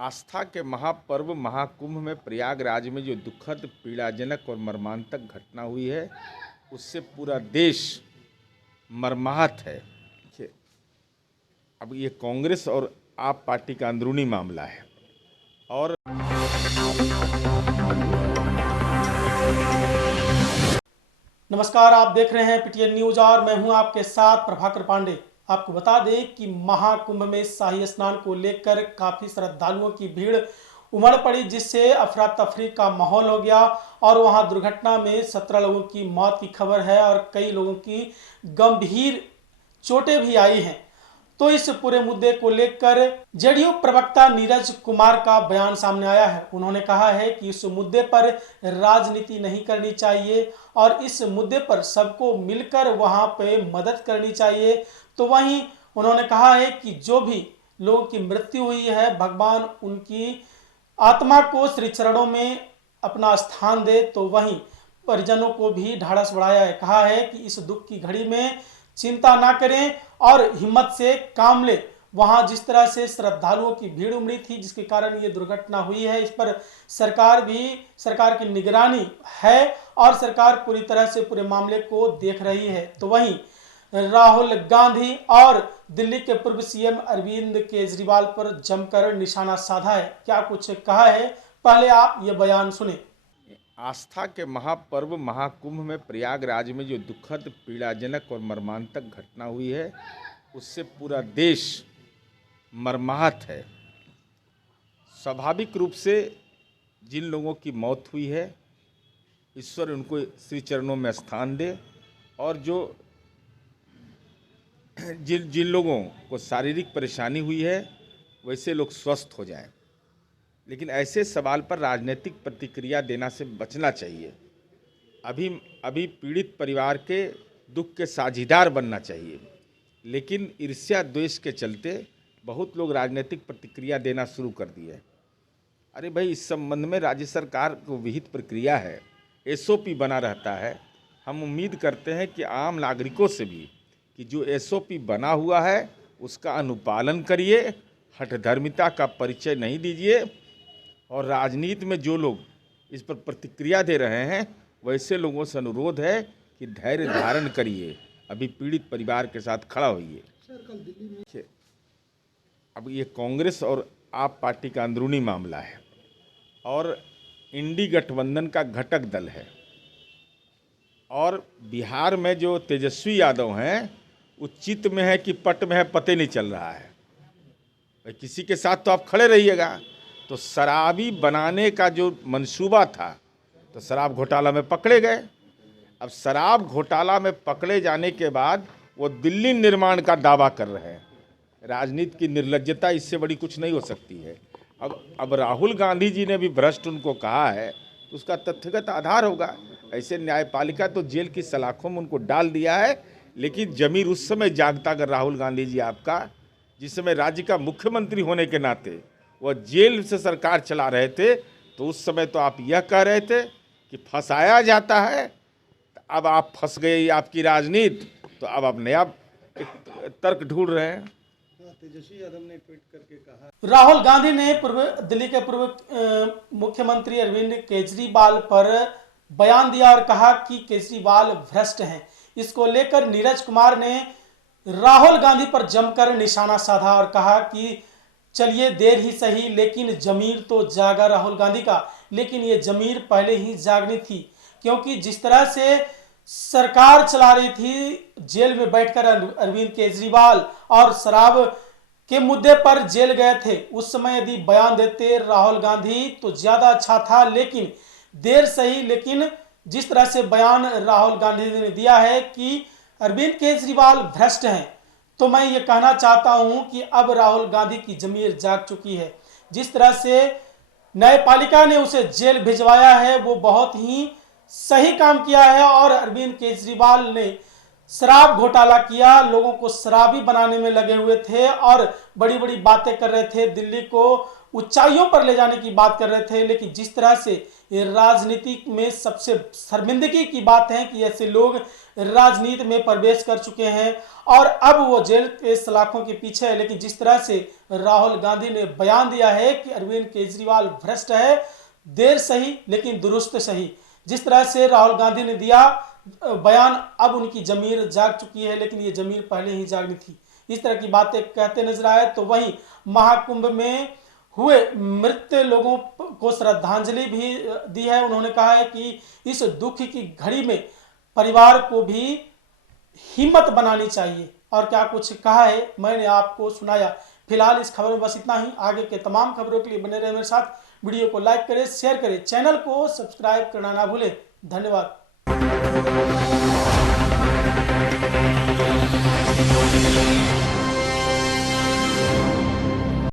आस्था के महापर्व महाकुंभ में प्रयागराज में जो दुखद, पीड़ाजनक और मर्मांतक घटना हुई है, उससे पूरा देश मर्माहत है। अब ये कांग्रेस और आप पार्टी का अंदरूनी मामला है। और नमस्कार, आप देख रहे हैं पीटीएन न्यूज और मैं हूं आपके साथ प्रभाकर पांडे। आपको बता दें कि महाकुंभ में शाही स्नान को लेकर काफी श्रद्धालुओं की भीड़ उमड़ पड़ी, जिससे अफरा तफरी का माहौल हो गया और वहां दुर्घटना में 17 लोगों की मौत की खबर है और कई लोगों की गंभीर चोटें भी आई हैं। तो इस पूरे मुद्दे को लेकर जेडीयू प्रवक्ता नीरज कुमार का बयान सामने आया है। उन्होंने कहा है कि इस मुद्दे पर राजनीति नहीं करनी चाहिए और इस मुद्दे पर सबको मिलकर वहां पे मदद करनी चाहिए। तो वहीं उन्होंने कहा है कि जो भी लोगों की मृत्यु हुई है, भगवान उनकी आत्मा को श्री चरणों में अपना स्थान दे। तो वहीं परिजनों को भी ढाढ़स बढ़ाया है, कहा है कि इस दुख की घड़ी में चिंता ना करें और हिम्मत से काम ले। वहां जिस तरह से श्रद्धालुओं की भीड़ उमड़ी थी, जिसके कारण ये दुर्घटना हुई है, इस पर सरकार की निगरानी है और सरकार पूरी तरह से पूरे मामले को देख रही है। तो वहीं राहुल गांधी और दिल्ली के पूर्व सीएम अरविंद केजरीवाल पर जमकर निशाना साधा है। क्या कुछ कहा है, पहले आप ये बयान सुने। आस्था के महापर्व महाकुंभ में प्रयागराज में जो दुखद, पीड़ाजनक और मर्मांतक घटना हुई है, उससे पूरा देश मर्माहत है। स्वाभाविक रूप से जिन लोगों की मौत हुई है, ईश्वर उनको श्री चरणों में स्थान दे और जो जिन लोगों को शारीरिक परेशानी हुई है, वैसे लोग स्वस्थ हो जाएं। लेकिन ऐसे सवाल पर राजनीतिक प्रतिक्रिया देना से बचना चाहिए। अभी पीड़ित परिवार के दुख के साझीदार बनना चाहिए। लेकिन ईर्ष्या द्वेष के चलते बहुत लोग राजनीतिक प्रतिक्रिया देना शुरू कर दिए। अरे भाई, इस संबंध में राज्य सरकार को विहित प्रक्रिया है, एसओपी बना रहता है। हम उम्मीद करते हैं कि आम नागरिकों से भी कि जो एसओपी बना हुआ है उसका अनुपालन करिए, हठधर्मिता का परिचय नहीं दीजिए। और राजनीति में जो लोग इस पर प्रतिक्रिया दे रहे हैं, वैसे लोगों से अनुरोध है कि धैर्य धारण करिए, अभी पीड़ित परिवार के साथ खड़ा होइए। अब ये कांग्रेस और आप पार्टी का अंदरूनी मामला है और इंडी गठबंधन का घटक दल है। और बिहार में जो तेजस्वी यादव हैं, वो चित्त में है कि पट में है, पते नहीं चल रहा है। भाई, किसी के साथ तो आप खड़े रहिएगा। तो शराबी बनाने का जो मंसूबा था, तो शराब घोटाला में पकड़े गए। अब शराब घोटाला में पकड़े जाने के बाद वो दिल्ली निर्माण का दावा कर रहे हैं। राजनीति की निर्लज्जता इससे बड़ी कुछ नहीं हो सकती है। अब राहुल गांधी जी ने भी भ्रष्ट उनको कहा है, तो उसका तथ्यगत आधार होगा। ऐसे न्यायपालिका तो जेल की सलाखों में उनको डाल दिया है। लेकिन जमीर उस समय जागता अगर राहुल गांधी जी आपका, जिस समय राज्य का मुख्यमंत्री होने के नाते वह जेल से सरकार चला रहे थे, तो उस समय तो आप यह कह रहे थे कि फंसाया जाता है। अब आप फंस गए आपकी राजनीति, तो अब आप नया तर्क ढूंढ रहे हैं। तेजस्वी यादव ने ट्वीट करके कहा, राहुल गांधी ने दिल्ली के पूर्व मुख्यमंत्री अरविंद केजरीवाल पर बयान दिया और कहा कि केजरीवाल भ्रष्ट हैं। इसको लेकर नीरज कुमार ने राहुल गांधी पर जमकर निशाना साधा और कहा कि चलिए देर ही सही, लेकिन जमीर तो जागा राहुल गांधी का। लेकिन ये जमीर पहले ही जागनी थी, क्योंकि जिस तरह से सरकार चला रही थी, जेल में बैठकर अरविंद केजरीवाल और शराब के मुद्दे पर जेल गए थे, उस समय यदि बयान देते राहुल गांधी तो ज्यादा अच्छा था। लेकिन देर सही, लेकिन जिस तरह से बयान राहुल गांधी ने दिया है कि अरविंद केजरीवाल भ्रष्ट हैं, तो मैं ये कहना चाहता हूं कि अब राहुल गांधी की जमीर जाग चुकी है। जिस तरह से न्यायपालिका ने उसे जेल भिजवाया है, वो बहुत ही सही काम किया है और अरविंद केजरीवाल ने शराब घोटाला किया, लोगों को शराबी बनाने में लगे हुए थे और बड़ी बड़ी बातें कर रहे थे, दिल्ली को ऊंचाइयों पर ले जाने की बात कर रहे थे। लेकिन जिस तरह से ये राजनीति में सबसे शर्मिंदगी की बात है कि ऐसे लोग राजनीति में प्रवेश कर चुके हैं और अब वो जेल के सलाखों के पीछे है। लेकिन जिस तरह से राहुल गांधी ने बयान दिया है कि अरविंद केजरीवाल भ्रष्ट है, देर सही लेकिन दुरुस्त सही, जिस तरह से राहुल गांधी ने दिया बयान, अब उनकी जमीर जाग चुकी है, लेकिन ये जमीर पहले ही जागनी थी। इस तरह की बातें कहते नजर आए। तो वहीं महाकुंभ में हुए मृत लोगों को श्रद्धांजलि भी दी है। उन्होंने कहा है कि इस दुख की घड़ी में परिवार को भी हिम्मत बनानी चाहिए। और क्या कुछ कहा है मैंने आपको सुनाया। फिलहाल इस खबर में बस इतना ही। आगे के तमाम खबरों के लिए बने रहे मेरे साथ। वीडियो को लाइक करें, शेयर करें, चैनल को सब्सक्राइब करना ना भूलें। धन्यवाद।